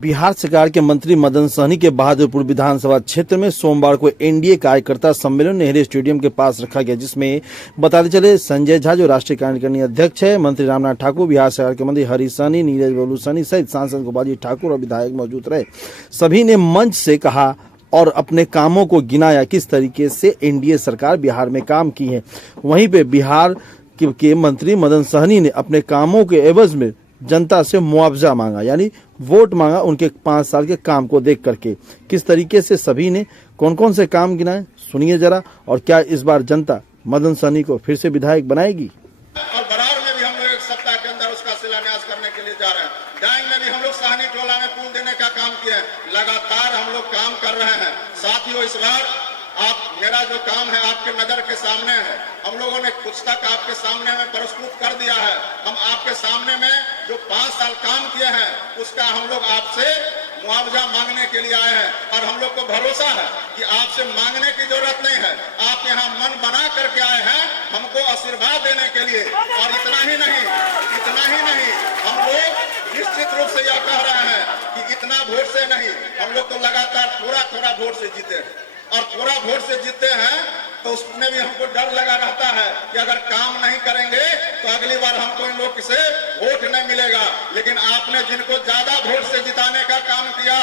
बिहार सरकार के मंत्री मदन सहनी के बहादुरपुर विधानसभा क्षेत्र में सोमवार को एनडीए कार्यकर्ता सम्मेलन नेहरू स्टेडियम के पास रखा गया, जिसमें बताते चले संजय झा जो राष्ट्रीय कार्यकारिणी अध्यक्ष है, मंत्री रामनाथ ठाकुर, बिहार सरकार के मंत्री हरीश सहनी, नीरज बबलू सहनी सहित सांसद गोपाल ठाकुर और विधायक मौजूद रहे। सभी ने मंच से कहा और अपने कामों को गिनाया किस तरीके से एनडीए सरकार बिहार में काम की है। वहीं पे बिहार के मंत्री मदन सहनी ने अपने कामों के एवज में जनता से मुआवजा मांगा, यानी वोट मांगा उनके 5 साल के काम को देख करके। किस तरीके से सभी ने कौन कौन से काम गिनाए सुनिए जरा, और क्या इस बार जनता मदन सहनी को फिर से विधायक बनाएगी। और बरार में भी हम लोग एक सप्ताह के अंदर उसका शिलान्यास करने के लिए जा रहे हैं। डांग में भी हम लोग सहनी टोला में पुल देने का काम किए हैं। लगातार हम लोग काम कर रहे हैं। साथियों, इस बार मेरा जो काम है आपके नजर के सामने है। हम लोगों ने कुछ तक आपके सामने में प्रस्तुत कर दिया है। हम आपके सामने में जो 5 साल काम किए हैं उसका हम लोग आपसे मुआवजा मांगने के लिए आए हैं। और हम लोग को भरोसा है कि आपसे मांगने की जरूरत नहीं है। आप यहाँ मन बना करके आए हैं हमको आशीर्वाद देने के लिए। और इतना ही नहीं, हम लोग निश्चित रूप से यह कह रहे हैं कि इतना वोट से नहीं, हम लोग तो लगातार थोड़ा वोट से जीते हैं। और थोड़ा वोट से जीते हैं तो उसमें भी हमको डर लगा रहता है कि अगर काम नहीं करेंगे तो अगली बार हमको इन लोग से वोट नहीं मिलेगा। लेकिन आपने जिनको ज्यादा वोट से जिताने का काम किया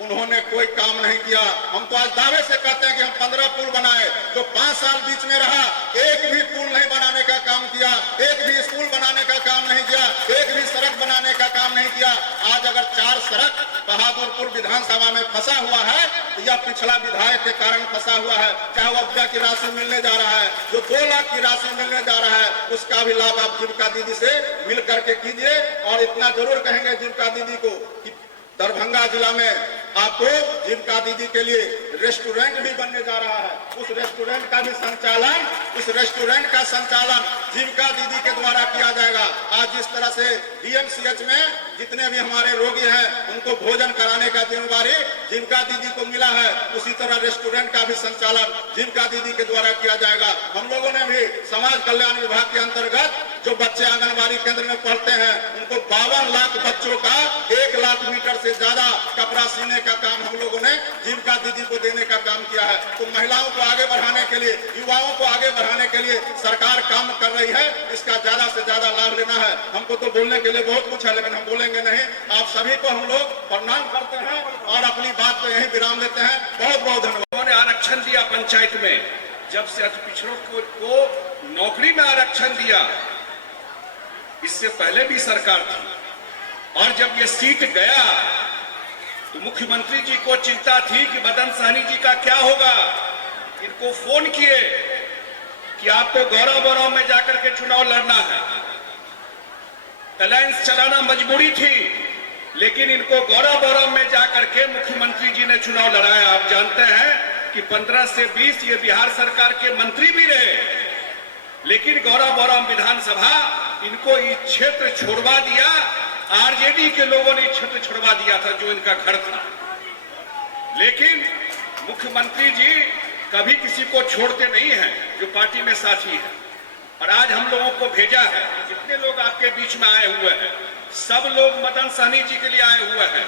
उन्होंने कोई काम नहीं किया। हम तो आज दावे से कहते हैं कि हम 15 पुल बनाए। जो 5 साल बीच में रहा एक भी पुल नहीं बनाने का काम किया, एक भी स्कूल बनाने का काम नहीं किया, एक भी सड़क बनाने का काम नहीं किया। आज अगर 4 सड़क बहादुरपुर विधानसभा में फंसा हुआ है तो यह पिछला विधायक के कारण फंसा हुआ है। चाहे वो अब्जा की राशि मिलने जा रहा है, जो 2 लाख की राशि मिलने जा रहा है, उसका भी लाभ आप जीविका दीदी से मिल करके कीजिए। और इतना जरूर कहेंगे जीविका दीदी को कि दरभंगा जिला में आपको जीविका दीदी के लिए रेस्टोरेंट भी बनने जा रहा है। उस रेस्टोरेंट का संचालन जीविका दीदी के द्वारा किया जाएगा। आज जिस तरह से डीएमसीएच में जितने भी हमारे रोगी हैं उनको भोजन कराने का जिम्मेवारी जीविका दीदी को मिला है, उसी तरह रेस्टोरेंट का भी संचालन जीविका दीदी के द्वारा किया जाएगा। हम लोगों ने भी समाज कल्याण विभाग के अंतर्गत जो बच्चे आंगनबाड़ी केंद्र में पढ़ते हैं उनको 52 लाख बच्चों का 1 लाख मीटर से ज्यादा कपड़ा सीने का काम हम लोगों ने जीविका दीदी को देने का काम किया है। तो महिलाओं को आगे बढ़ाने के लिए, युवाओं को आगे बढ़ाने के लिए सरकार काम कर रही है। इसका ज्यादा से ज्यादा लाभ लेना है। हमको तो बोलने के लिए बहुत कुछ है लेकिन हम बोलेंगे नहीं। आप सभी को हम लोग प्रणाम करते हैं और अपनी बात को यही विराम देते हैं। बहुत बहुत धन्यवाद। उन्होंने आरक्षण दिया पंचायत में, जब से अति पिछड़ों को नौकरी में आरक्षण दिया, इससे पहले भी सरकार थी। और जब ये सीट गया तो मुख्यमंत्री जी को चिंता थी कि मदन सहनी जी का क्या होगा। इनको फोन किए कि आपको गौरव में जाकर के चुनाव लड़ना है। अलायंस चलाना मजबूरी थी, लेकिन इनको गौरव में जाकर के मुख्यमंत्री जी ने चुनाव लड़ाया। आप जानते हैं कि 15 से 20 ये बिहार सरकार के मंत्री भी रहे, लेकिन गौरव विधानसभा इनको ये क्षेत्र छोड़वा दिया। आरजेडी के लोगों ने क्षेत्र छुड़वा दिया था जो इनका घर था। लेकिन मुख्यमंत्री जी कभी किसी को छोड़ते नहीं हैं जो पार्टी में साथी है। और आज हम लोगों को भेजा है, जितने लोग आपके बीच में आए हुए हैं सब लोग मदन सहनी जी के लिए आए हुए हैं।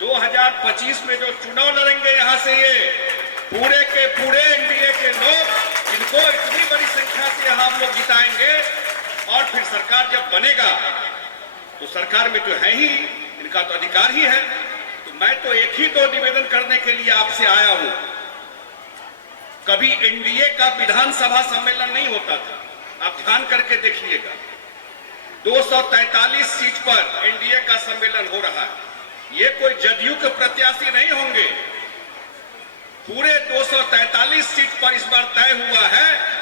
2025 में जो चुनाव लड़ेंगे यहाँ से ये पूरे के पूरे एनडीए के लोग, इनको इतनी बड़ी संख्या से यहाँ हम लोग जिताएंगे। और फिर सरकार जब बनेगा तो सरकार में तो है ही, इनका तो अधिकार ही है। तो मैं तो एक ही तो निवेदन करने के लिए आपसे आया हूं। कभी एनडीए का विधानसभा सम्मेलन नहीं होता था, आप ध्यान करके देखिएगा। 243 सीट पर एनडीए का सम्मेलन हो रहा है। ये कोई जदयू के प्रत्याशी नहीं होंगे। पूरे 243 सीट पर इस बार तय हुआ है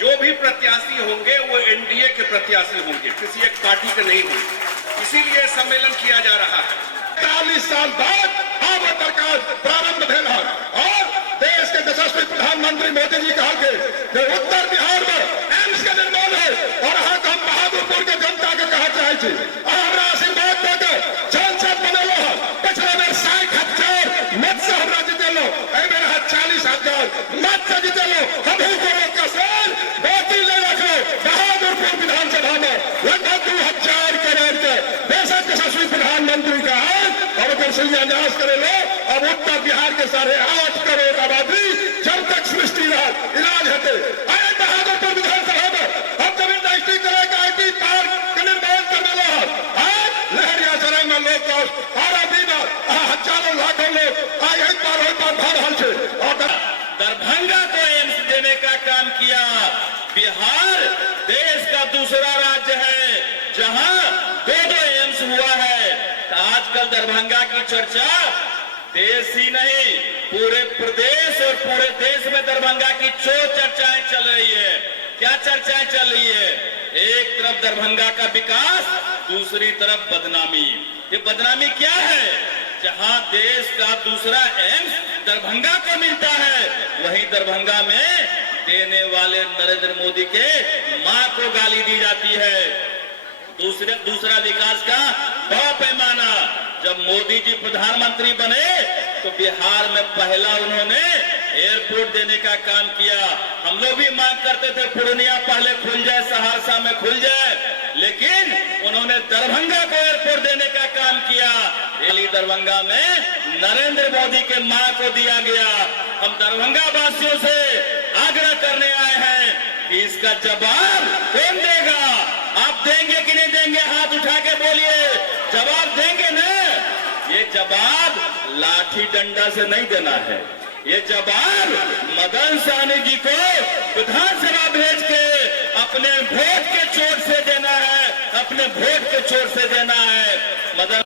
जो भी प्रत्याशी होंगे वो एनडीए के प्रत्याशी होंगे, किसी एक पार्टी के नहीं होंगे। इसीलिए सम्मेलन किया जा रहा है। 40 साल बाद अब सरकार प्रारंभ भेल है और देश के यशस्वी प्रधानमंत्री मोदी जी कहा कि उत्तर बिहार में एम्स के निर्माण है। और यहाँ हम बहादुरपुर के जनता के कहा चाहे छी हमरा आशीर्वाद देकर सांसद बनेलो है। पिछले बेर 60,000 मत से हमरा जितेलो, एहि बेर 40,000 मत से जितेलो। हमहू को कसर बाकी ले रखो। बहादुरपुर विधानसभा में लगभग 2,000 करोड़ के देश के यशस्वी प्रधानमंत्री का और बिहार शिलान्यास करे लो। अब उत्तर बिहार के 8.5 करोड़ आबादी जब तक सृष्टि इलाज हटे आए बहादुरपुर विधानसभा में हम जमीन रजिस्ट्री करेगा IT पार्क का निर्माण करने लो। आज लहरिया सराय में लोग हजारों लाखों लोग आई पार भाग हाल से और दरभंगा को एम्स देने का काम किया। बिहार देश का दूसरा राज्य है जहां 2 एम्स हुआ है। तो आजकल दरभंगा की चर्चा देश ही नहीं पूरे प्रदेश और पूरे देश में दरभंगा की चर्चाएं चल रही है। क्या चर्चाएं चल रही है? एक तरफ दरभंगा का विकास, दूसरी तरफ बदनामी। ये बदनामी क्या है? जहां देश का दूसरा एम्स दरभंगा को मिलता है, वहीं दरभंगा में देने वाले नरेंद्र मोदी के मां को गाली दी जाती है। दूसरा विकास का बड़ा पैमाना, जब मोदी जी प्रधानमंत्री बने तो बिहार में पहला उन्होंने एयरपोर्ट देने का काम किया। हम लोग भी मांग करते थे पूर्णिया पहले खुल जाए, सहरसा में खुल जाए, लेकिन उन्होंने दरभंगा को एयरपोर्ट देने का काम किया। दरभंगा में नरेंद्र मोदी के मां को दिया गया। हम दरभंगा वासियों से आग्रह करने आए हैं कि इसका जवाब कौन देगा? आप देंगे कि नहीं देंगे? हाथ उठा के बोलिए, जवाब देंगे ना? ये जवाब लाठी डंडा से नहीं देना है, ये जवाब मदन सहनी जी को विधानसभा भेज के अपने वोट के चोट से देना है, अपने वोट के चोट से देना है। मदन